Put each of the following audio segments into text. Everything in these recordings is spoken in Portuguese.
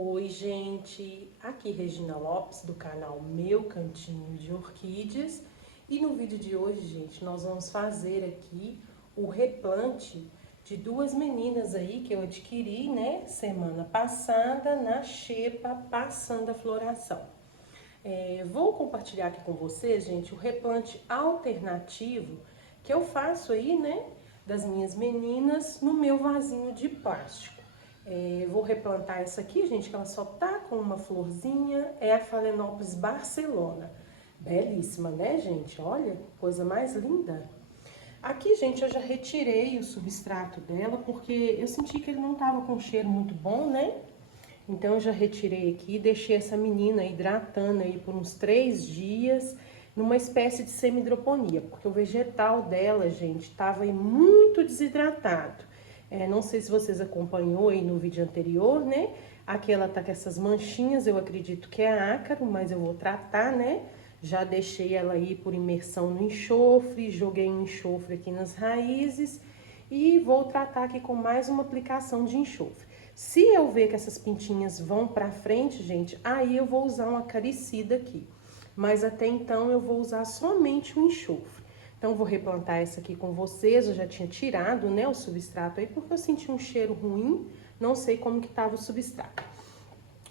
Oi, gente! Aqui Regina Lopes do canal Meu Cantinho de Orquídeas. E no vídeo de hoje, gente, nós vamos fazer aqui o replante de duas meninas aí que eu adquiri, né, semana passada na xepa Passando a Floração. Vou compartilhar aqui com vocês, gente, o replante alternativo que eu faço aí, né, das minhas meninas no meu vasinho de plástico. Vou replantar essa aqui, gente, que ela só tá com uma florzinha, é a Phalaenopsis Barcelona. Belíssima, né, gente? Olha, coisa mais linda. Aqui, gente, eu já retirei o substrato dela, porque eu senti que ele não tava com um cheiro muito bom, né? Então, eu já retirei aqui e deixei essa menina hidratando aí por uns 3 dias, numa espécie de semi-hidroponia, porque o vegetal dela, gente, tava aí muito desidratado. Não sei se vocês acompanhou aí no vídeo anterior, né? Aqui ela tá com essas manchinhas, eu acredito que é ácaro, mas eu vou tratar, né? Já deixei ela aí por imersão no enxofre, joguei um enxofre aqui nas raízes e vou tratar aqui com mais uma aplicação de enxofre. Se eu ver que essas pintinhas vão pra frente, gente, aí eu vou usar um acaricida aqui. Mas até então eu vou usar somente o enxofre. Então, vou replantar essa aqui com vocês. Eu já tinha tirado, né, o substrato aí, porque eu senti um cheiro ruim. Não sei como que tava o substrato.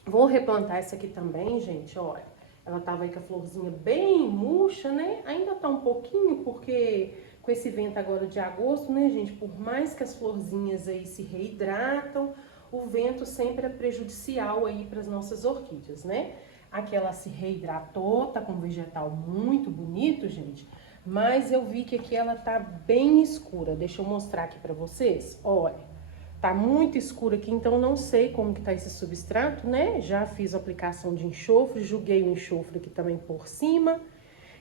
Vou replantar essa aqui também, gente, olha. Ela tava aí com a florzinha bem murcha, né? Ainda tá um pouquinho, porque com esse vento agora de agosto, né, gente? Por mais que as florzinhas aí se reidratam, o vento sempre é prejudicial aí para as nossas orquídeas, né? Aqui ela se reidratou, tá com um vegetal muito bonito, gente. Mas eu vi que aqui ela tá bem escura. Deixa eu mostrar aqui pra vocês. Olha, tá muito escura aqui, então não sei como que tá esse substrato, né? Já fiz a aplicação de enxofre, joguei o enxofre aqui também por cima.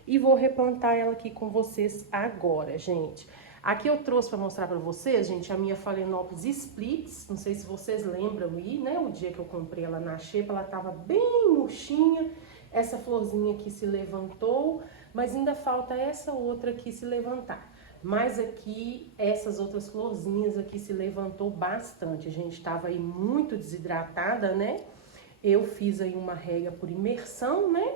E vou replantar ela aqui com vocês agora, gente. Aqui eu trouxe pra mostrar pra vocês, gente, a minha Phalaenopsis Splits. Não sei se vocês lembram aí, né? O dia que eu comprei ela na xepa, ela tava bem murchinha. Essa florzinha aqui se levantou, mas ainda falta essa outra aqui se levantar. Mas aqui, essas outras florzinhas aqui se levantou bastante. A gente tava aí muito desidratada, né? Eu fiz aí uma rega por imersão, né?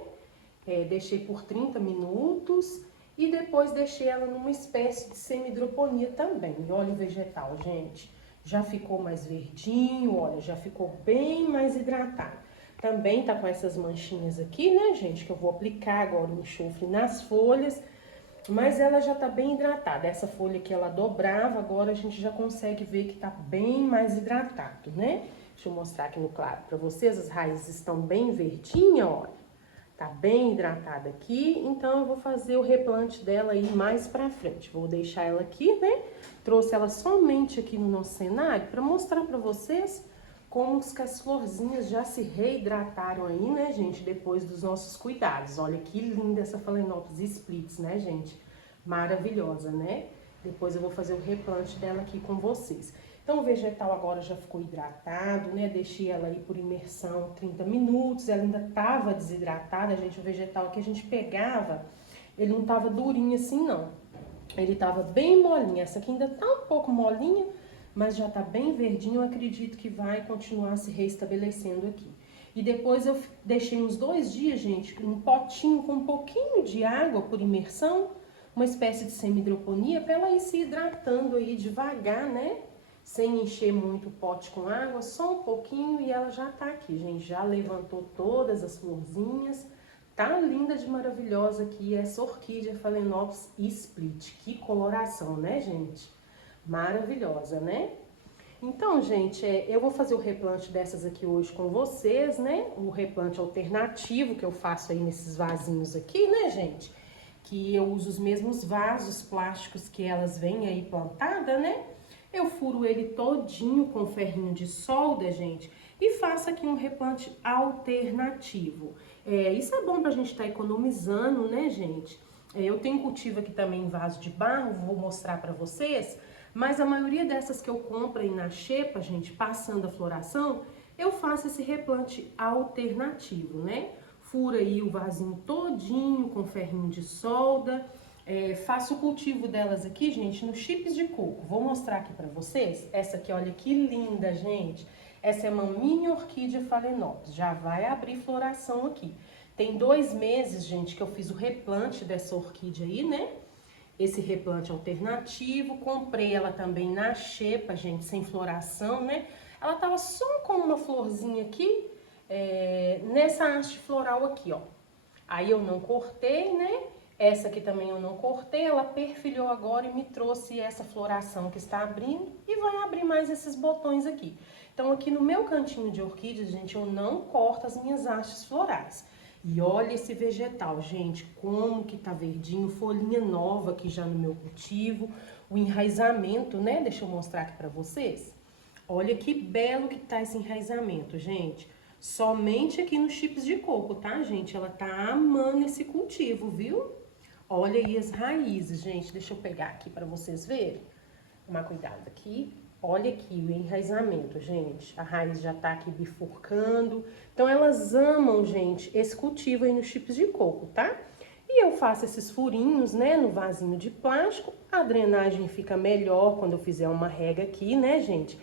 Deixei por 30 minutos e depois deixei ela numa espécie de semi-hidroponia também. E olha o vegetal, gente. Já ficou mais verdinho, olha, já ficou bem mais hidratado. Também tá com essas manchinhas aqui, né, gente, que eu vou aplicar agora o enxofre nas folhas, mas ela já tá bem hidratada. Essa folha que ela dobrava, agora a gente já consegue ver que tá bem mais hidratado, né? Deixa eu mostrar aqui no claro pra vocês, as raízes estão bem verdinhas, olha. Tá bem hidratada aqui, então eu vou fazer o replante dela aí mais pra frente. Vou deixar ela aqui, né? Trouxe ela somente aqui no nosso cenário pra mostrar pra vocês como que as florzinhas já se reidrataram aí, né, gente, depois dos nossos cuidados. Olha que linda essa Phalaenopsis Splits, né, gente? Maravilhosa, né? Depois eu vou fazer o replante dela aqui com vocês. Então, o vegetal agora já ficou hidratado, né? Deixei ela aí por imersão 30 minutos. Ela ainda tava desidratada, gente. O vegetal que a gente pegava, ele não tava durinho assim, não. Ele tava bem molinho. Essa aqui ainda tá um pouco molinha, mas já tá bem verdinho. Eu acredito que vai continuar se reestabelecendo aqui. E depois eu deixei uns 2 dias, gente, um potinho com um pouquinho de água por imersão, uma espécie de semi-hidroponia, para ela ir se hidratando aí devagar, né? Sem encher muito o pote com água, só um pouquinho e ela já tá aqui, gente. Já levantou todas as florzinhas. Tá linda de maravilhosa aqui essa orquídea Phalaenopsis Split. Que coloração, né, gente? Maravilhosa, né? Então, gente, eu vou fazer o replante dessas aqui hoje com vocês, né? O replante alternativo que eu faço aí nesses vasinhos aqui, né, gente? Que eu uso os mesmos vasos plásticos que elas vêm aí plantada, né? Eu furo ele todinho com ferrinho de solda, gente, e faço aqui um replante alternativo. Isso é bom pra gente estar economizando, né, gente? Eu tenho cultivo aqui também em vaso de barro, vou mostrar pra vocês, mas a maioria dessas que eu compro aí na xepa, gente, passando a floração, eu faço esse replante alternativo, né? Furo aí o vasinho todinho com ferrinho de solda. Faço o cultivo delas aqui, gente, no chips de coco. Vou mostrar aqui pra vocês. Essa aqui, olha que linda, gente. Essa é uma mini orquídea Phalaenopsis, já vai abrir floração aqui. Tem 2 meses, gente, que eu fiz o replante dessa orquídea aí, né? Esse replante alternativo, comprei ela também na xepa, gente, sem floração, né? Ela tava só com uma florzinha aqui, nessa haste floral aqui, ó. Aí eu não cortei, né? Essa aqui também eu não cortei, ela perfilhou agora e me trouxe essa floração que está abrindo e vai abrir mais esses botões aqui. Então aqui no meu cantinho de orquídeas, gente, eu não corto as minhas hastes florais. E olha esse vegetal, gente, como que tá verdinho, folhinha nova aqui já no meu cultivo, o enraizamento, né? Deixa eu mostrar aqui pra vocês. Olha que belo que tá esse enraizamento, gente. Somente aqui nos chips de coco, tá, gente? Ela tá amando esse cultivo, viu? Olha aí as raízes, gente. Deixa eu pegar aqui pra vocês verem. Tomar cuidado aqui. Olha aqui o enraizamento, gente. A raiz já tá aqui bifurcando. Então, elas amam, gente, esse cultivo aí nos chips de coco, tá? E eu faço esses furinhos, né, no vasinho de plástico. A drenagem fica melhor quando eu fizer uma rega aqui, né, gente?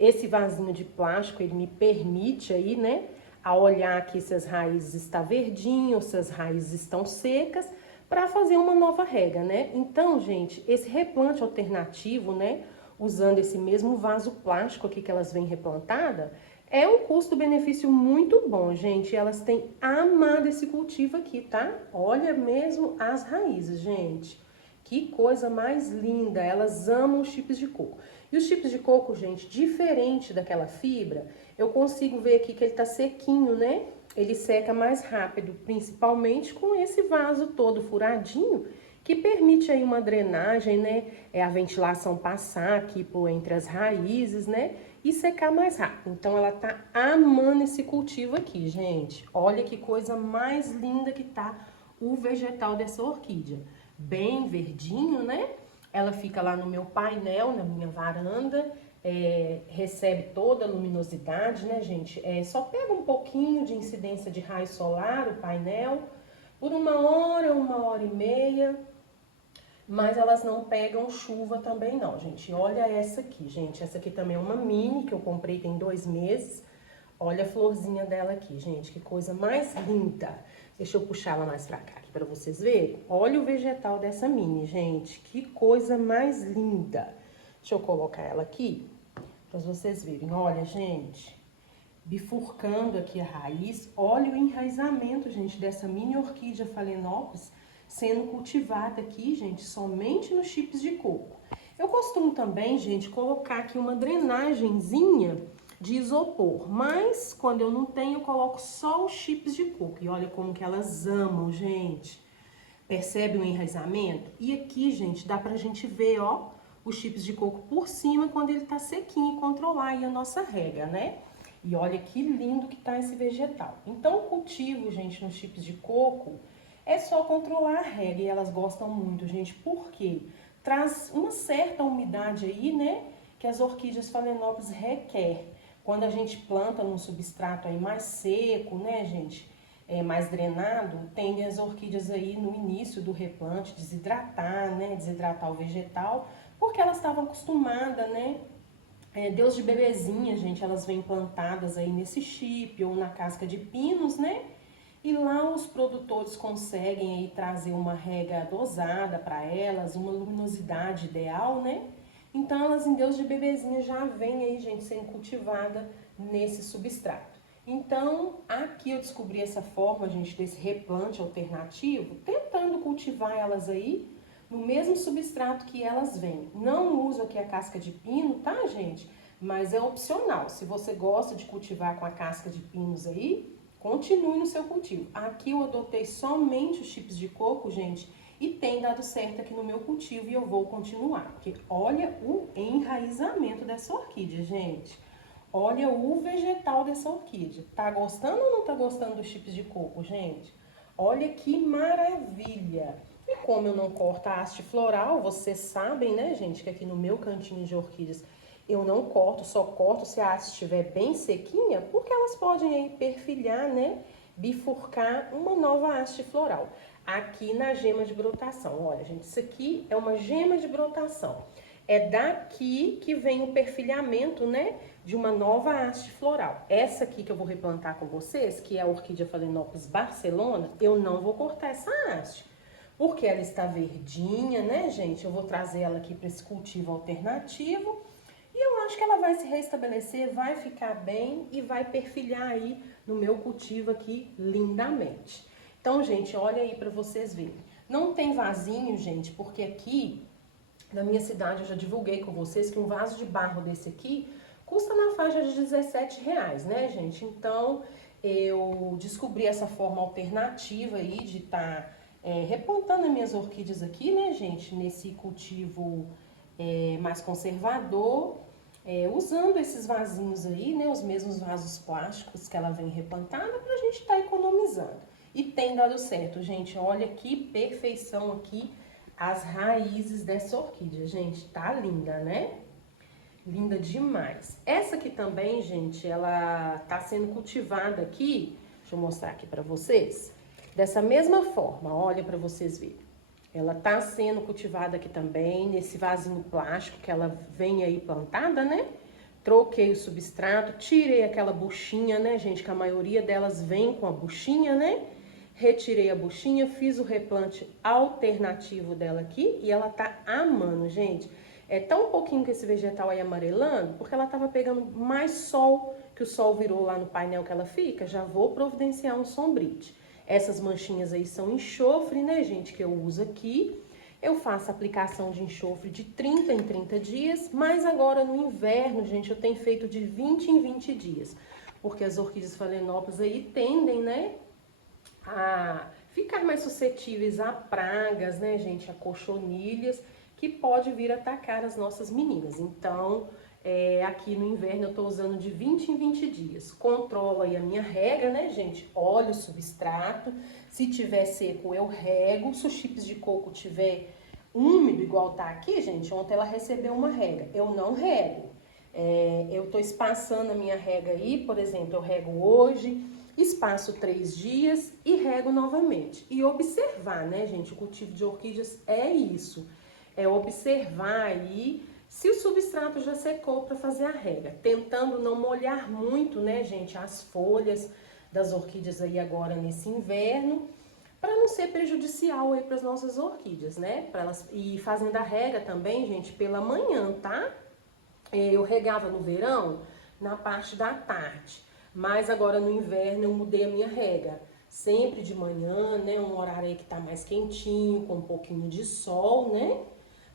Esse vasinho de plástico, ele me permite aí, né, a olhar aqui se as raízes estão verdinhas, se as raízes estão secas, para fazer uma nova rega, né? Então, gente, esse replante alternativo, né, usando esse mesmo vaso plástico aqui que elas vêm replantada, é um custo-benefício muito bom, gente. Elas têm amado esse cultivo aqui, tá? Olha mesmo as raízes, gente. Que coisa mais linda, elas amam os chips de coco. E os chips de coco, gente, diferente daquela fibra, eu consigo ver aqui que ele tá sequinho, né? Ele seca mais rápido, principalmente com esse vaso todo furadinho, que permite aí uma drenagem, né? A ventilação passar aqui por entre as raízes, né? E secar mais rápido. Então, ela tá amando esse cultivo aqui, gente. Olha que coisa mais linda que tá o vegetal dessa orquídea. Bem verdinho, né? Ela fica lá no meu painel, na minha varanda, recebe toda a luminosidade, né, gente? Só pega um pouquinho de incidência de raio solar, o painel, por 1 hora e meia, mas elas não pegam chuva também não, gente. Olha essa aqui, gente. Essa aqui também é uma mini que eu comprei tem 2 meses. Olha a florzinha dela aqui, gente. Que coisa mais linda. Deixa eu puxar ela mais pra cá aqui pra vocês verem. Olha o vegetal dessa mini, gente. Que coisa mais linda. Deixa eu colocar ela aqui pra vocês verem. Olha, gente. Bifurcando aqui a raiz. Olha o enraizamento, gente, dessa mini orquídea Phalaenopsis sendo cultivada aqui, gente, somente nos chips de coco. Eu costumo também, gente, colocar aqui uma drenagenzinha de isopor, mas quando eu não tenho, eu coloco só os chips de coco. E olha como que elas amam, gente. Percebe o enraizamento? E aqui, gente, dá pra gente ver, ó, os chips de coco por cima quando ele tá sequinho e controlar aí a nossa rega, né? E olha que lindo que tá esse vegetal. Então, o cultivo, gente, nos chips de coco é só controlar a rega e elas gostam muito, gente. Por quê? Traz uma certa umidade aí, né? Que as orquídeas Phalaenopsis requer. Quando a gente planta num substrato aí mais seco, né, gente? Mais drenado, tendem as orquídeas aí no início do replante desidratar, né? Desidratar o vegetal, porque elas estavam acostumadas, né? Deus de bebezinha, gente, elas vêm plantadas aí nesse chip ou na casca de pinos, né? E lá os produtores conseguem aí trazer uma rega dosada para elas, uma luminosidade ideal, né? Então elas em Deus de bebezinha já vem aí, gente, sendo cultivada nesse substrato. Então, aqui eu descobri essa forma, gente, desse replante alternativo, tentando cultivar elas aí no mesmo substrato que elas vêm. Não uso aqui a casca de pino, tá, gente? Mas é opcional. Se você gosta de cultivar com a casca de pinos aí, continue no seu cultivo. Aqui eu adotei somente os chips de coco, gente, e tem dado certo aqui no meu cultivo e eu vou continuar. Porque olha o enraizamento dessa orquídea, gente. Olha o vegetal dessa orquídea. Tá gostando ou não tá gostando dos chips de coco, gente? Olha que maravilha! E como eu não corto a haste floral, vocês sabem, né, gente, que aqui no meu cantinho de orquídeas eu não corto, só corto se a haste estiver bem sequinha, porque elas podem aí perfilhar, né, bifurcar uma nova haste floral. Aqui na gema de brotação, olha, gente, isso aqui é uma gema de brotação. É daqui que vem o perfilhamento, né, de uma nova haste floral. Essa aqui que eu vou replantar com vocês, que é a Orquídea Phalaenopsis Barcelona, eu não vou cortar essa haste, porque ela está verdinha, né, gente? Eu vou trazer ela aqui para esse cultivo alternativo e eu acho que ela vai se restabelecer, vai ficar bem e vai perfilhar aí no meu cultivo aqui lindamente. Então, gente, olha aí para vocês verem. Não tem vasinho, gente, porque aqui na minha cidade eu já divulguei com vocês que um vaso de barro desse aqui custa na faixa de R$17, né, gente? Então, eu descobri essa forma alternativa aí de estar replantando as minhas orquídeas aqui, né, gente? Nesse cultivo mais conservador, usando esses vasinhos aí, né? Os mesmos vasos plásticos que ela vem replantada pra gente estar economizando. E tem dado certo, gente. Olha que perfeição aqui as raízes dessa orquídea, gente. Tá linda, né? Linda demais. Essa aqui também, gente, ela tá sendo cultivada aqui. Deixa eu mostrar aqui pra vocês. Dessa mesma forma, olha pra vocês verem. Ela tá sendo cultivada aqui também, nesse vasinho plástico que ela vem aí plantada, né? Troquei o substrato, tirei aquela buchinha, né, gente? Que a maioria delas vem com a buchinha, né? Retirei a buchinha, fiz o replante alternativo dela aqui e ela tá amando, gente. É tão pouquinho que esse vegetal aí amarelando, porque ela tava pegando mais sol, que o sol virou lá no painel que ela fica, já vou providenciar um sombrite. Essas manchinhas aí são enxofre, né, gente, que eu uso aqui. Eu faço aplicação de enxofre de 30 em 30 dias, mas agora no inverno, gente, eu tenho feito de 20 em 20 dias. Porque as orquídeas phalaenopsis aí tendem, né, a ficar mais suscetíveis a pragas, né, gente, a cochonilhas, que pode vir atacar as nossas meninas. Então, aqui no inverno eu tô usando de 20 em 20 dias. Controlo aí a minha rega, né, gente? Olho o substrato. Se tiver seco, eu rego. Se o chips de coco tiver úmido, igual tá aqui, gente, ontem ela recebeu uma rega. Eu não rego. Eu tô espaçando a minha rega aí, por exemplo, eu rego hoje, espaço 3 dias e rego novamente. E observar, né, gente? O cultivo de orquídeas é isso. É observar aí se o substrato já secou para fazer a rega. Tentando não molhar muito, né, gente, as folhas das orquídeas aí agora nesse inverno, para não ser prejudicial aí para as nossas orquídeas, né? Para elas e fazendo a rega também, gente, pela manhã, tá? Eu regava no verão na parte da tarde, mas agora no inverno eu mudei a minha rega. Sempre de manhã, né? Um horário aí que tá mais quentinho, com um pouquinho de sol, né?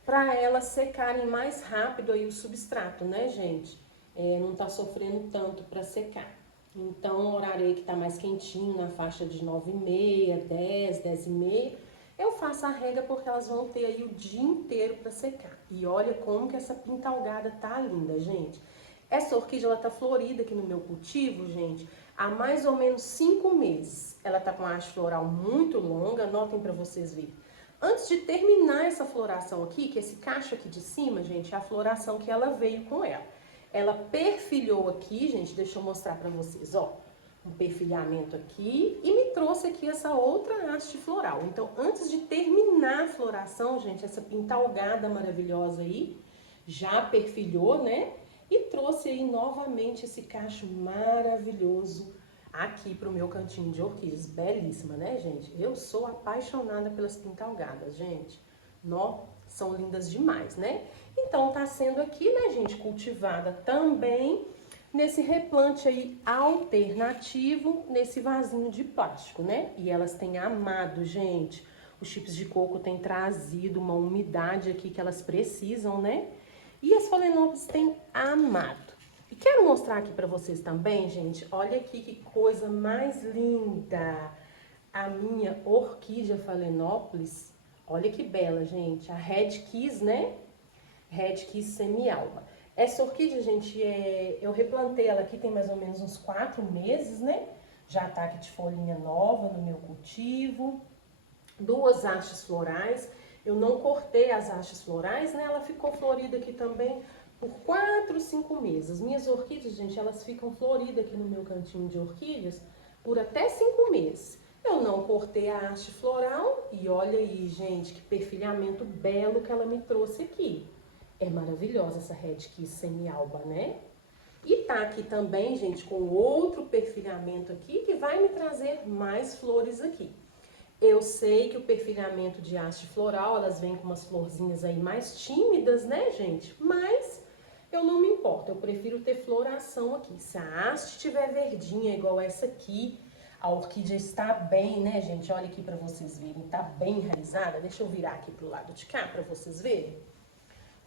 Para elas secarem mais rápido aí o substrato, né, gente? Não tá sofrendo tanto para secar. Então, o horário aí que tá mais quentinho, na faixa de 9h30, 10, 10h30, eu faço a rega porque elas vão ter aí o dia inteiro para secar. E olha como que essa pintalgada tá linda, gente. Essa orquídea, ela tá florida aqui no meu cultivo, gente, há mais ou menos 5 meses. Ela tá com a haste floral muito longa, notem para vocês verem. Antes de terminar essa floração aqui, que esse cacho aqui de cima, gente, é a floração que ela veio com ela. Ela perfilhou aqui, gente, deixa eu mostrar pra vocês, ó. Um perfilhamento aqui e me trouxe aqui essa outra haste floral. Então, antes de terminar a floração, gente, essa pintalgada maravilhosa aí, já perfilhou, né? E trouxe aí novamente esse cacho maravilhoso aqui pro meu cantinho de orquídeas. Belíssima, né, gente? Eu sou apaixonada pelas pintalgadas, gente. Nó, são lindas demais, né? Então, tá sendo aqui, né, gente, cultivada também nesse replante aí alternativo, nesse vasinho de plástico, né? E elas têm amado, gente. Os chips de coco têm trazido uma umidade aqui que elas precisam, né? E as phalaenopsis têm amado. E quero mostrar aqui pra vocês também, gente, olha aqui que coisa mais linda. A minha orquídea phalaenopsis, olha que bela, gente. A Red Kiss, né? Red Kiss semi-alba. Essa orquídea, gente, eu replantei ela aqui tem mais ou menos uns 4 meses, né? Já tá aqui de folhinha nova no meu cultivo. 2 hastes florais. Eu não cortei as hastes florais, né? Ela ficou florida aqui também por 4, 5 meses. As minhas orquídeas, gente, elas ficam floridas aqui no meu cantinho de orquídeas por até 5 meses. Eu não cortei a haste floral e olha aí, gente, que perfilhamento belo que ela me trouxe aqui. É maravilhosa essa Red Kiss semi-alba, né? E tá aqui também, gente, com outro perfilhamento aqui, que vai me trazer mais flores aqui. Eu sei que o perfilhamento de haste floral, elas vêm com umas florzinhas aí mais tímidas, né, gente? Mas eu não me importo, eu prefiro ter floração aqui. Se a haste estiver verdinha, igual essa aqui, a orquídea está bem, né, gente? Olha aqui pra vocês verem, tá bem enraizada. Deixa eu virar aqui pro lado de cá pra vocês verem.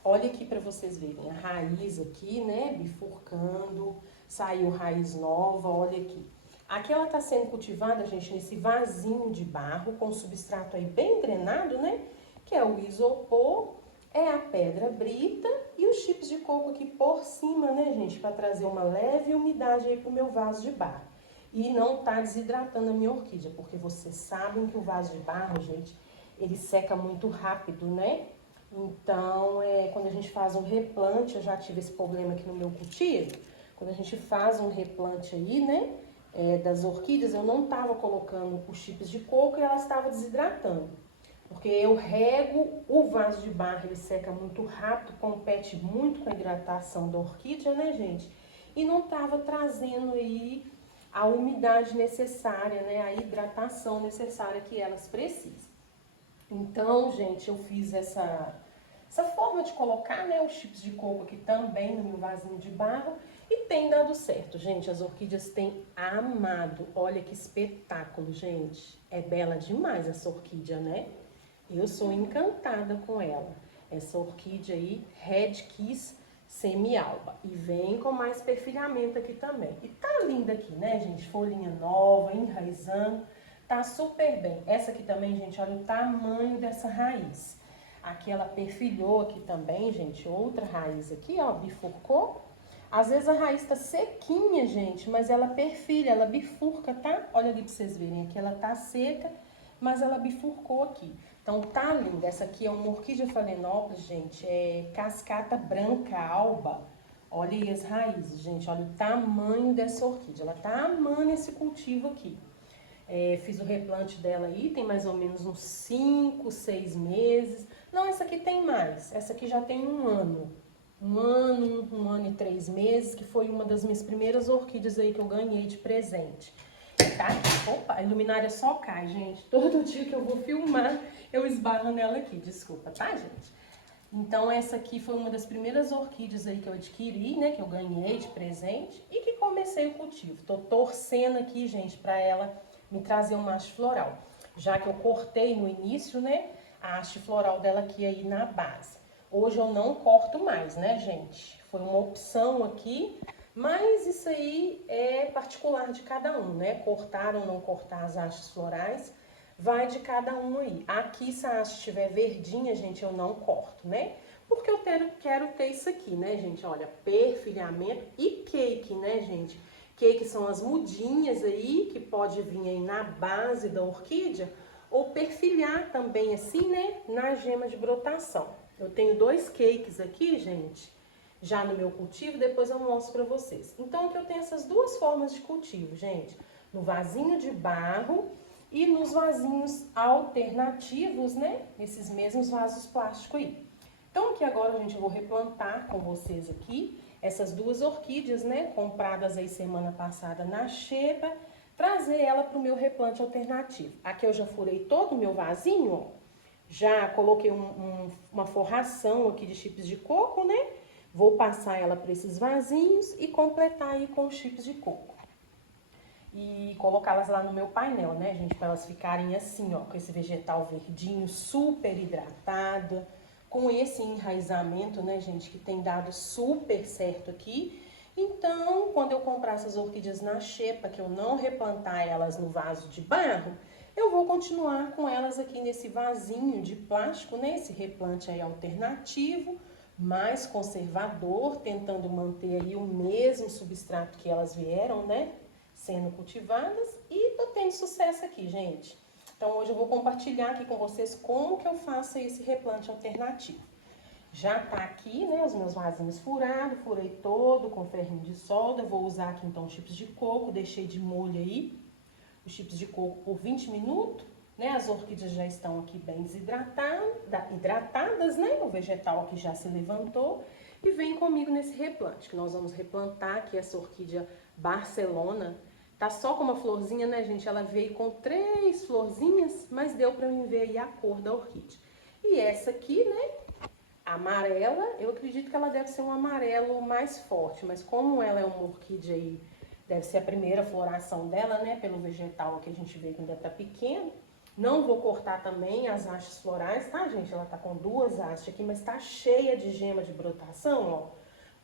Olha aqui pra vocês verem, a raiz aqui, né, bifurcando, saiu raiz nova, olha aqui. Aqui ela tá sendo cultivada, gente, nesse vasinho de barro, com substrato aí bem drenado, né, que é o isopor, é a pedra brita e os chips de coco aqui por cima, né, gente, pra trazer uma leve umidade aí pro meu vaso de barro. E não tá desidratando a minha orquídea, porque vocês sabem que o vaso de barro, gente, ele seca muito rápido, né? Então, quando a gente faz um replante, eu já tive esse problema aqui no meu cultivo, quando a gente faz um replante aí, né, das orquídeas, eu não tava colocando os chips de coco e elas estavam desidratando. Porque eu rego, o vaso de barro, ele seca muito rápido, compete muito com a hidratação da orquídea, né, gente? E não tava trazendo aí a umidade necessária, né, a hidratação necessária que elas precisam. Então, gente, eu fiz essa forma de colocar, né, os chips de coco aqui também no meu vasinho de barro e tem dado certo, gente. As orquídeas têm amado. Olha que espetáculo, gente. É bela demais essa orquídea, né? Eu sou encantada com ela. Essa orquídea aí, Red Kiss semi-alba. E vem com mais perfilhamento aqui também. E tá linda aqui, né, gente? Folhinha nova, enraizando. Tá super bem. Essa aqui também, gente, olha o tamanho dessa raiz. Aqui ela perfilhou aqui também, gente, outra raiz aqui, ó, bifurcou. Às vezes a raiz tá sequinha, gente, mas ela perfilha, ela bifurca, tá? Olha ali pra vocês verem, aqui ela tá seca, mas ela bifurcou aqui. Então tá linda. Essa aqui é uma orquídea Phalaenopsis, gente, é cascata branca alba. Olha aí as raízes, gente, olha o tamanho dessa orquídea. Ela tá amando esse cultivo aqui. Fiz o replante dela aí, tem mais ou menos uns 5, 6 meses. Não, essa aqui tem mais. Essa aqui já tem um ano. Um ano e 3 meses, que foi uma das minhas primeiras orquídeas aí que eu ganhei de presente. Tá? Opa, a luminária só cai, gente. Todo dia que eu vou filmar, eu esbarro nela aqui. Desculpa, tá, gente? Então, essa aqui foi uma das primeiras orquídeas aí que eu adquiri, né? Que eu ganhei de presente e que comecei o cultivo. Tô torcendo aqui, gente, pra ela me trazer uma haste floral. Já que eu cortei no início, né? A haste floral dela aqui aí na base. Hoje eu não corto mais, né, gente? Foi uma opção aqui, mas isso aí é particular de cada um, né? Cortar ou não cortar as hastes florais, vai de cada um aí. Aqui, se a haste estiver verdinha, gente, eu não corto, né? Porque eu quero ter isso aqui, né, gente? Olha, perfilhamento e cake, né, gente? Cake são as mudinhas aí, que pode vir aí na base da orquídea, ou perfilhar também assim, né, na gema de brotação. Eu tenho 2 cakes aqui, gente, já no meu cultivo, depois eu mostro pra vocês. Então, aqui eu tenho essas 2 formas de cultivo, gente. No vasinho de barro e nos vasinhos alternativos, né, nesses mesmos vasos plásticos aí. Então, aqui agora, gente, eu vou replantar com vocês aqui essas 2 orquídeas, né, compradas aí semana passada na xepa, trazer ela pro meu replante alternativo. Aqui eu já furei todo o meu vasinho, ó. Já coloquei uma forração aqui de chips de coco, né? Vou passar ela para esses vasinhos e completar aí com os chips de coco. E colocá-las lá no meu painel, né, gente? Para elas ficarem assim, ó, com esse vegetal verdinho, super hidratada, com esse enraizamento, né, gente, que tem dado super certo aqui. Então, quando eu comprar essas orquídeas na xepa, que eu não replantar elas no vaso de barro, eu vou continuar com elas aqui nesse vasinho de plástico, né? Esse replante aí alternativo, mais conservador, tentando manter aí o mesmo substrato que elas vieram, né? Sendo cultivadas e tô tendo sucesso aqui, gente. Então, hoje eu vou compartilhar aqui com vocês como que eu faço esse replante alternativo. Já tá aqui, né, os meus vasinhos furados, furei todo com ferrinho de solda. Vou usar aqui, então, chips de coco, deixei de molho aí os chips de coco por 20 minutos, né? As orquídeas já estão aqui bem hidratadas, né? O vegetal aqui já se levantou. E vem comigo nesse replante, que nós vamos replantar aqui essa orquídea Barcelona. Tá só com uma florzinha, né, gente? Ela veio com 3 florzinhas, mas deu pra mim ver aí a cor da orquídea. E essa aqui, né, amarela, eu acredito que ela deve ser um amarelo mais forte, mas como ela é uma orquídea aí, deve ser a primeira floração dela, né, pelo vegetal que a gente vê que ainda tá pequeno. Não vou cortar também as hastes florais, tá, gente? Ela tá com 2 hastes aqui, mas tá cheia de gema de brotação, ó.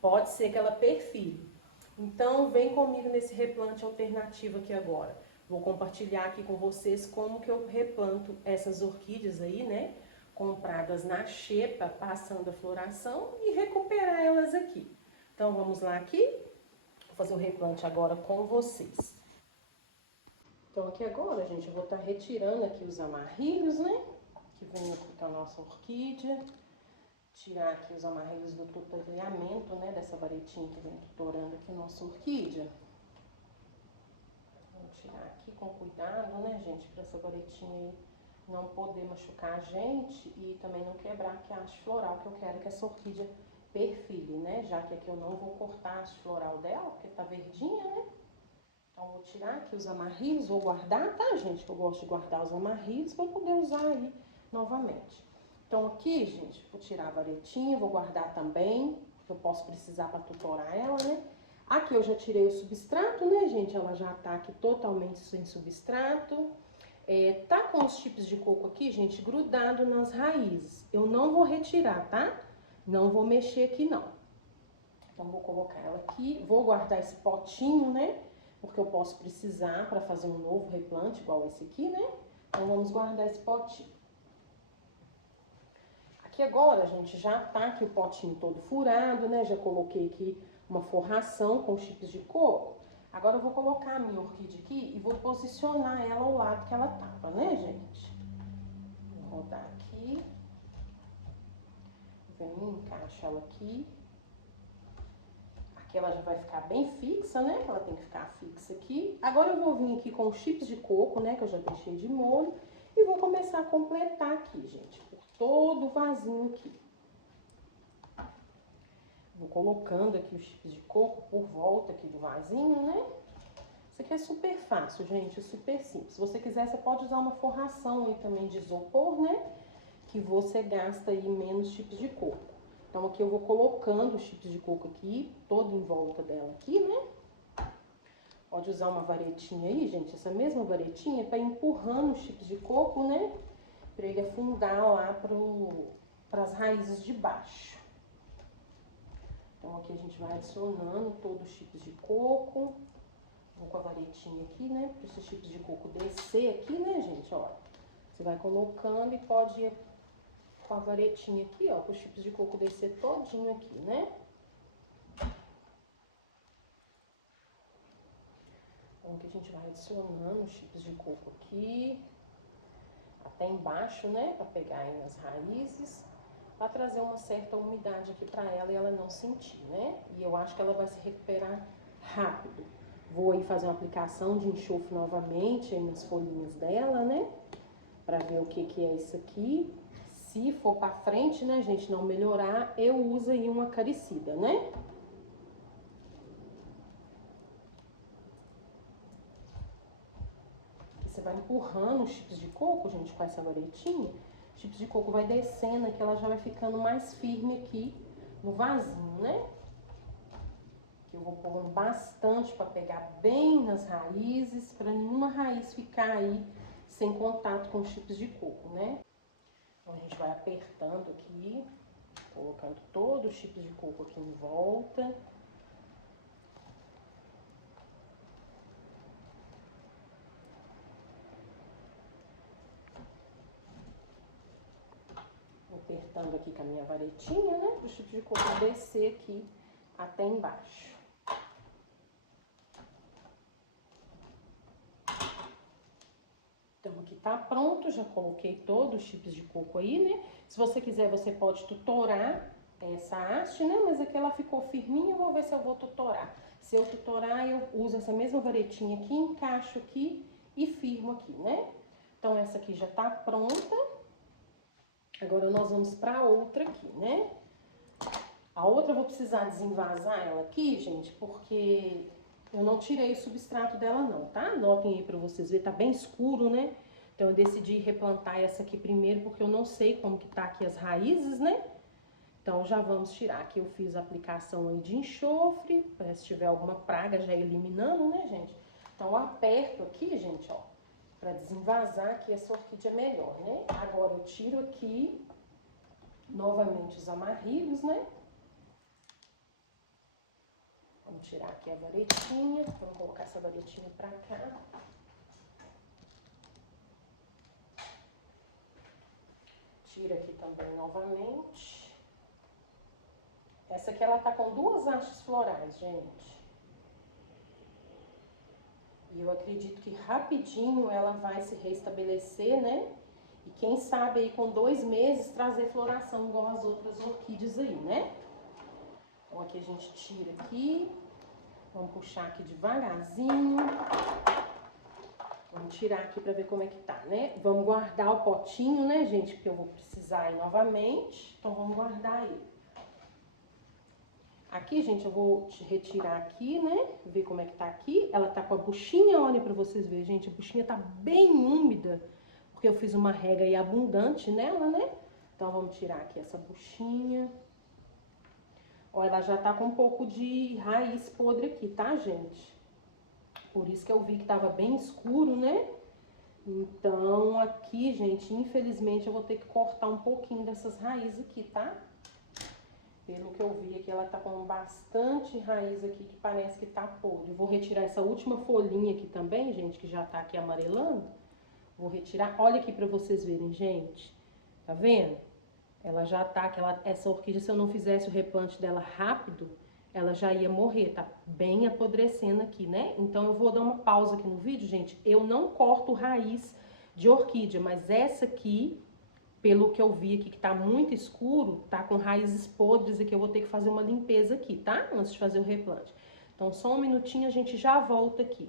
Pode ser que ela perfile. Então, vem comigo nesse replante alternativo aqui agora. Vou compartilhar aqui com vocês como que eu replanto essas orquídeas aí, né? Compradas na xepa, passando a floração e recuperar elas aqui. Então, vamos lá aqui. Vou fazer o replante agora com vocês. Então, aqui agora, gente, eu vou estar retirando aqui os amarrilhos, né? Que vem aqui com a nossa orquídea. Tirar aqui os amarrilhos do tutoramento, né? Dessa varetinha que vem tutorando aqui a nossa orquídea. Vou tirar aqui com cuidado, né, gente? Pra essa varetinha aí não poder machucar a gente e também não quebrar aqui a haste floral, que eu quero que essa orquídea perfile, né? Já que aqui eu não vou cortar a haste floral dela, porque tá verdinha, né? Então, vou tirar aqui os amarrilhos, vou guardar, tá, gente? Eu gosto de guardar os amarrilhos para poder usar aí novamente. Então, aqui, gente, vou tirar a varetinha, vou guardar também, porque eu posso precisar para tutorar ela, né? Aqui eu já tirei o substrato, né, gente? Ela já tá aqui totalmente sem substrato. Tá com os chips de coco aqui, gente, grudado nas raízes. Eu não vou retirar, tá? Não vou mexer aqui, não. Então, vou colocar ela aqui, vou guardar esse potinho, né? Porque eu posso precisar para fazer um novo replante, igual esse aqui, né? Então, vamos guardar esse potinho. Aqui agora, gente, já tá aqui o potinho todo furado, né? Já coloquei aqui uma forração com chips de coco. Agora eu vou colocar a minha orquídea aqui e vou posicionar ela ao lado que ela tava, né, gente? Vou rodar aqui. Vem, encaixa ela aqui. Aqui ela já vai ficar bem fixa, né? Ela tem que ficar fixa aqui. Agora eu vou vir aqui com chips de coco, né? Que eu já deixei de molho. E vou começar a completar aqui, gente, por todo o vasinho aqui. Vou colocando aqui os chips de coco por volta aqui do vasinho, né? Isso aqui é super fácil, gente, é super simples. Se você quiser, você pode usar uma forração aí também de isopor, né? Que você gasta aí menos chips de coco. Então, aqui eu vou colocando os chips de coco aqui, todo em volta dela aqui, né? Pode usar uma varetinha aí, gente, essa mesma varetinha para empurrando os chips de coco, né? Para ele afundar lá para as raízes de baixo. Então, aqui a gente vai adicionando todos os chips de coco. Vou com a varetinha aqui, né? Para esses chips de coco descer aqui, né, gente? Ó, você vai colocando e pode ir com a varetinha aqui, ó, para os chips de coco descer todinho aqui, né? Então, aqui a gente vai adicionando os chips de coco aqui, até embaixo, né? Para pegar aí nas raízes, para trazer uma certa umidade aqui para ela e ela não sentir, né? E eu acho que ela vai se recuperar rápido. Vou aí fazer uma aplicação de enxofre novamente aí nas folhinhas dela, né? Para ver o que é isso aqui. Se for para frente, né, gente, não melhorar, eu uso aí uma acaricida, né? Aqui você vai empurrando os chips de coco, gente, com essa varetinha. Os chips de coco vai descendo aqui, ela já vai ficando mais firme aqui no vasinho, né? Aqui eu vou pondo bastante para pegar bem nas raízes, para nenhuma raiz ficar aí sem contato com os chips de coco, né? Então, a gente vai apertando aqui, colocando todos os chips de coco aqui em volta. Apertando aqui com a minha varetinha, né? Para o chips de coco descer aqui até embaixo. Então, aqui tá pronto, já coloquei todos os chips de coco aí, né? Se você quiser, você pode tutorar essa haste, né? Mas aqui ela ficou firminha, eu vou ver se eu vou tutorar. Se eu tutorar, eu uso essa mesma varetinha aqui, encaixo aqui e firmo aqui, né? Então, essa aqui já tá pronta. Agora, nós vamos pra outra aqui, né? A outra eu vou precisar desenvasar ela aqui, gente, porque eu não tirei o substrato dela não, tá? Anotem aí pra vocês verem, tá bem escuro, né? Então eu decidi replantar essa aqui primeiro, porque eu não sei como que tá aqui as raízes, né? Então já vamos tirar. Aqui eu fiz a aplicação aí de enxofre, para se tiver alguma praga já eliminando, né, gente? Então eu aperto aqui, gente, ó, para desenvasar que essa orquídea é melhor, né? Agora eu tiro aqui novamente os amarrilhos, né? Vamos tirar aqui a varetinha, vamos colocar essa varetinha pra cá. Tira aqui também novamente. Essa aqui ela tá com 2 hastes florais, gente. E eu acredito que rapidinho ela vai se restabelecer, né? E quem sabe aí com 2 meses trazer floração igual as outras orquídeas aí, né? Então aqui a gente tira aqui. Vamos puxar aqui devagarzinho. Vamos tirar aqui pra ver como é que tá, né? Vamos guardar o potinho, né, gente? Porque eu vou precisar aí novamente. Então vamos guardar ele. Aqui, gente, eu vou retirar aqui, né? Ver como é que tá aqui. Ela tá com a buchinha, olha pra vocês verem, gente. A buchinha tá bem úmida, porque eu fiz uma rega aí abundante nela, né? Então vamos tirar aqui essa buchinha. Olha, ela já tá com um pouco de raiz podre aqui, tá, gente? Por isso que eu vi que tava bem escuro, né? Então aqui, gente, infelizmente eu vou ter que cortar um pouquinho dessas raízes aqui, tá? Pelo que eu vi aqui, ela tá com bastante raiz aqui que parece que tá podre. Vou retirar essa última folhinha aqui também, gente, que já tá aqui amarelando. Vou retirar. Olha aqui pra vocês verem, gente. Tá vendo? Ela já tá, essa orquídea, se eu não fizesse o replante dela rápido, ela já ia morrer. Tá bem apodrecendo aqui, né? Então eu vou dar uma pausa aqui no vídeo, gente. Eu não corto raiz de orquídea, mas essa aqui, pelo que eu vi aqui, que tá muito escuro, tá com raízes podres aqui, eu vou ter que fazer uma limpeza aqui, tá? Antes de fazer o replante. Então, só um minutinho, a gente já volta aqui.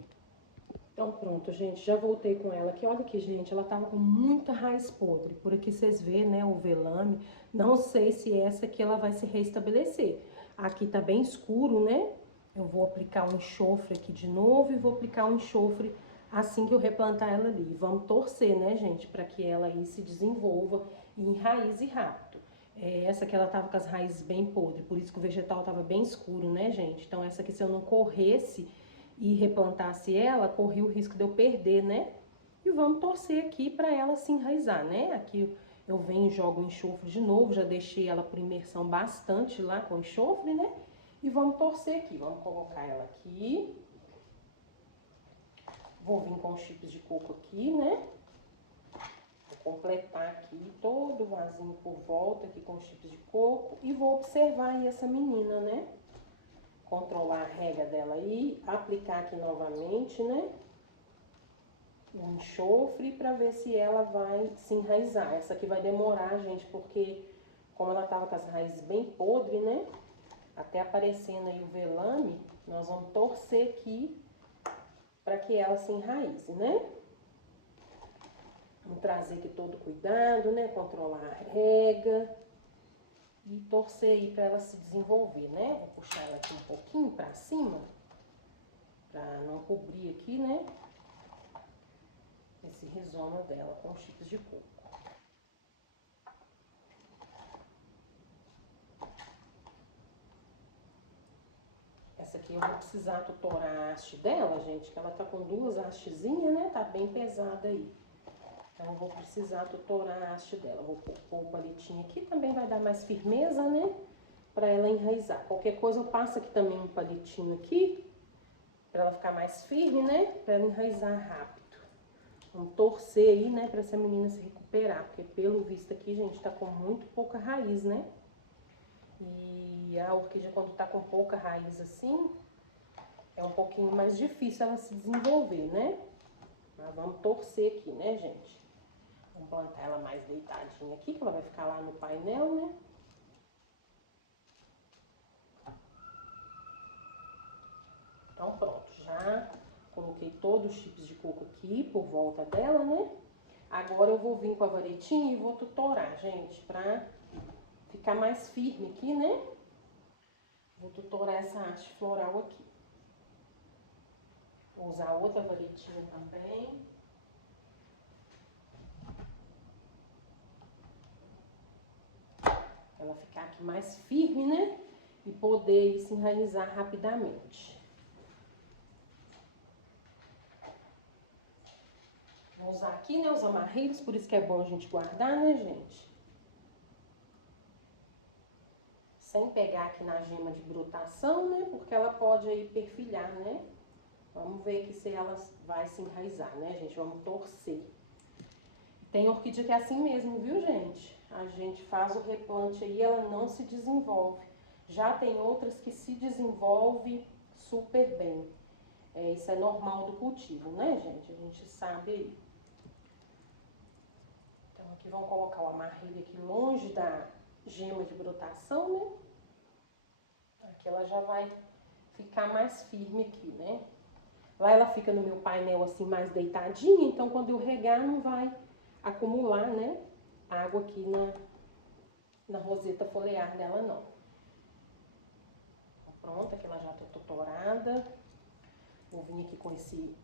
Então, pronto, gente, já voltei com ela aqui. Olha aqui, gente, ela tava com muita raiz podre. Por aqui vocês vê, né, o velame. Não sei se essa aqui ela vai se restabelecer. Aqui tá bem escuro, né? Eu vou aplicar um enxofre aqui de novo e vou aplicar um enxofre assim que eu replantar ela ali. Vamos torcer, né, gente, para que ela aí se desenvolva e enraize rápido. Essa aqui ela tava com as raízes bem podres, por isso que o vegetal tava bem escuro, né, gente? Então essa aqui, se eu não corresse e replantasse ela, corria o risco de eu perder, né? E vamos torcer aqui para ela se enraizar, né? Aqui eu venho e jogo o enxofre de novo, já deixei ela por imersão bastante lá com o enxofre, né? E vamos torcer aqui, vamos colocar ela aqui. Vou vir com os chips de coco aqui, né? Vou completar aqui todo o vasinho por volta aqui com os chips de coco. E vou observar aí essa menina, né? Controlar a rega dela aí, aplicar aqui novamente, né? O enxofre para ver se ela vai se enraizar. Essa aqui vai demorar, gente, porque como ela tava com as raízes bem podres, né? Até aparecendo aí o velame, nós vamos torcer aqui para que ela se enraize, né? Vamos trazer aqui todo cuidado, né? Controlar a rega e torcer aí para ela se desenvolver, né? Vou puxar ela aqui um pouquinho para cima, para não cobrir aqui, né? Esse rizoma dela com chips de coco. Essa aqui eu vou precisar tutorar a haste dela, gente, que ela tá com 2 hastezinhas, né? Tá bem pesada aí. Então eu vou precisar tutorar a haste dela. Vou pôr o palitinho aqui, também vai dar mais firmeza, né? Pra ela enraizar. Qualquer coisa eu passo aqui também um palitinho aqui, pra ela ficar mais firme, né? Pra ela enraizar rápido. Vamos torcer aí, né, pra essa menina se recuperar, porque pelo visto aqui, gente, tá com muito pouca raiz, né? E a orquídea, quando tá com pouca raiz assim, é um pouquinho mais difícil ela se desenvolver, né? Mas vamos torcer aqui, né, gente? Vamos plantar ela mais deitadinha aqui, que ela vai ficar lá no painel, né? Então pronto, já coloquei todos os chips de coco aqui por volta dela, né? Agora eu vou vir com a varetinha e vou tutorar, gente, pra ficar mais firme aqui, né? Vou tutorar essa haste floral aqui. Vou usar outra varetinha também. Ela ficar aqui mais firme, né? E poder se enraizar rapidamente. Vou usar aqui, né, os amarreiros, por isso que é bom a gente guardar, né, gente? Sem pegar aqui na gema de brotação, né? Porque ela pode aí perfilhar, né? Vamos ver aqui se ela vai se enraizar, né, gente? Vamos torcer. Tem orquídea que é assim mesmo, viu, gente? A gente faz o replante aí, ela não se desenvolve. Já tem outras que se desenvolve super bem. Isso é normal do cultivo, né, gente? A gente sabe aí. Então, aqui vamos colocar o amarrilho aqui longe da gema de brotação, né? Aqui ela já vai ficar mais firme aqui, né? Lá ela fica no meu painel assim mais deitadinha, então quando eu regar não vai acumular, né, água aqui na roseta foliar dela não. Pronto, aqui ela já tá tutorada. Vou vir aqui com esse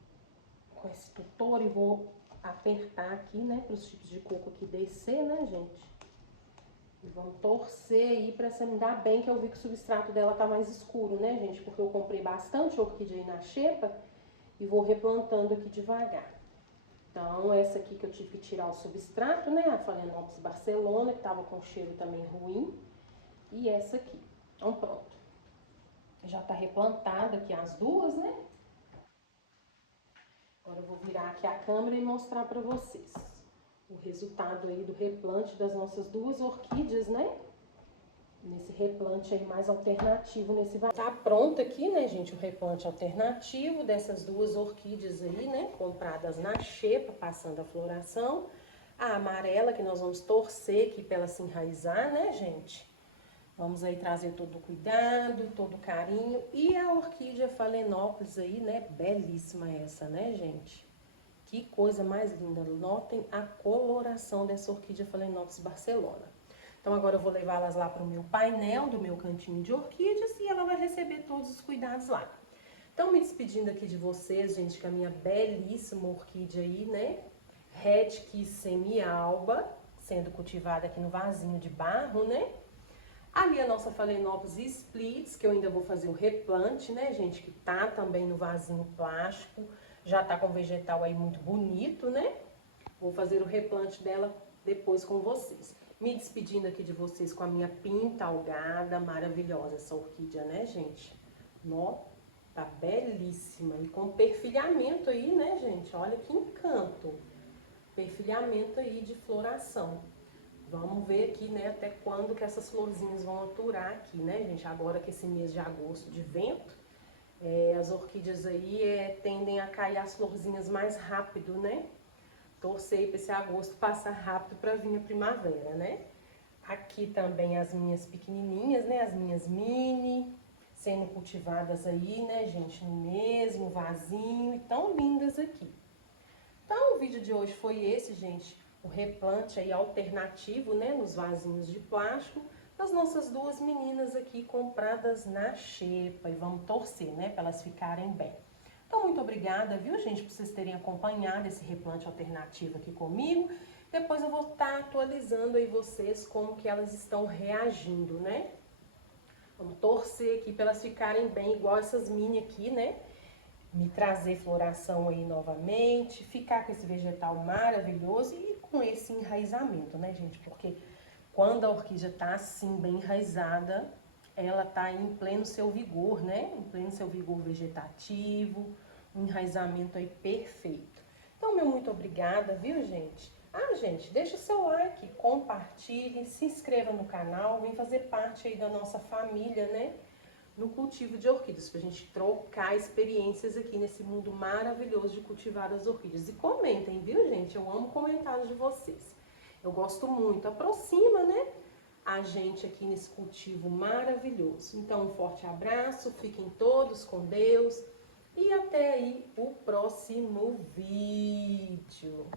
tutor e vou apertar aqui, né, para os tipos de coco aqui descer, né, gente? E vamos torcer aí pra essa me dar bem, que eu vi que o substrato dela tá mais escuro, né, gente? Porque eu comprei bastante orquídea aí na xepa e vou replantando aqui devagar. Então, essa aqui que eu tive que tirar o substrato, né? A Phalaenopsis Barcelona, que tava com cheiro também ruim. E essa aqui. Então, pronto. Já tá replantada aqui as duas, né? Agora eu vou virar aqui a câmera e mostrar pra vocês o resultado aí do replante das nossas duas orquídeas, né? Nesse replante aí mais alternativo nesse vaso. Tá pronto aqui, né, gente, o replante alternativo dessas duas orquídeas aí, né, compradas na xepa, passando a floração. A amarela, que nós vamos torcer aqui pra ela se enraizar, né, gente? Vamos aí trazer todo o cuidado, todo o carinho. E a orquídea Phalaenopsis aí, né, belíssima essa, né, gente? Que coisa mais linda. Notem a coloração dessa orquídea Phalaenopsis Barcelona. Então, agora eu vou levá-las lá para o meu painel do meu cantinho de orquídeas e ela vai receber todos os cuidados lá. Então, me despedindo aqui de vocês, gente, com a minha belíssima orquídea aí, né? Red Kiss Semi-Alba, sendo cultivada aqui no vasinho de barro, né? Ali a nossa Phalaenopsis Splits, que eu ainda vou fazer o replante, né, gente? Que tá também no vasinho plástico. Já tá com vegetal aí muito bonito, né? Vou fazer o replante dela depois com vocês. Me despedindo aqui de vocês com a minha pinta algada, maravilhosa essa orquídea, né, gente? Nó, tá belíssima. E com perfilhamento aí, né, gente? Olha que encanto. Perfilhamento aí de floração. Vamos ver aqui, né, até quando que essas florzinhas vão aturar aqui, né, gente? Agora que esse mês de agosto de vento, as orquídeas aí tendem a cair as florzinhas mais rápido, né? Torcer para esse agosto passar rápido para vir a primavera, né? Aqui também as minhas pequenininhas, né? As minhas mini, sendo cultivadas aí, né, gente? No mesmo vasinho e tão lindas aqui. Então, o vídeo de hoje foi esse, gente. O replante aí alternativo, né? Nos vasinhos de plástico. Das nossas duas meninas aqui compradas na xepa. E vamos torcer, né? Para elas ficarem bem. Então, muito obrigada, viu, gente, por vocês terem acompanhado esse replante alternativo aqui comigo. Depois eu vou estar atualizando aí vocês como que elas estão reagindo, né? Vamos torcer aqui para elas ficarem bem, igual essas mini aqui, né? Me trazer floração aí novamente, ficar com esse vegetal maravilhoso e com esse enraizamento, né, gente? Porque quando a orquídea tá assim, bem enraizada, ela tá em pleno seu vigor, né? Em pleno seu vigor vegetativo, um enraizamento aí perfeito. Então, meu muito obrigada, viu, gente? Ah, gente, deixa o seu like, compartilhe, se inscreva no canal, vem fazer parte aí da nossa família, né? No cultivo de orquídeas, pra gente trocar experiências aqui nesse mundo maravilhoso de cultivar as orquídeas. E comentem, viu, gente? Eu amo comentários de vocês. Eu gosto muito, aproxima, né, a gente aqui nesse cultivo maravilhoso. Então, um forte abraço, fiquem todos com Deus e até aí o próximo vídeo.